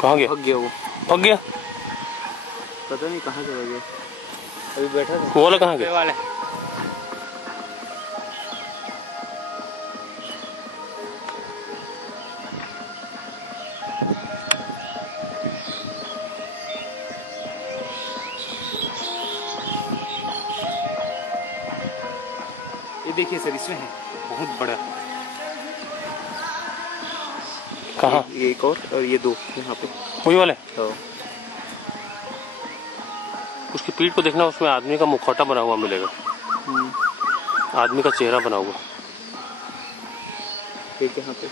कहाँ गया? भाग गया वो। भाग गया? पता नहीं कहाँ चला गया। अभी बैठा था। वो वाला कहाँ गया? वाला ये देखिए सर, इसमें है बहुत बड़ा। कहाँ? ये एक और ये दो यहाँ पे। वही वाले? हाँ। उसकी पीठ को देखना, उसमें आदमी का मुखौटा बना हुआ मिलेगा। आदमी का चेहरा बना हुआ। एक यहाँ पे।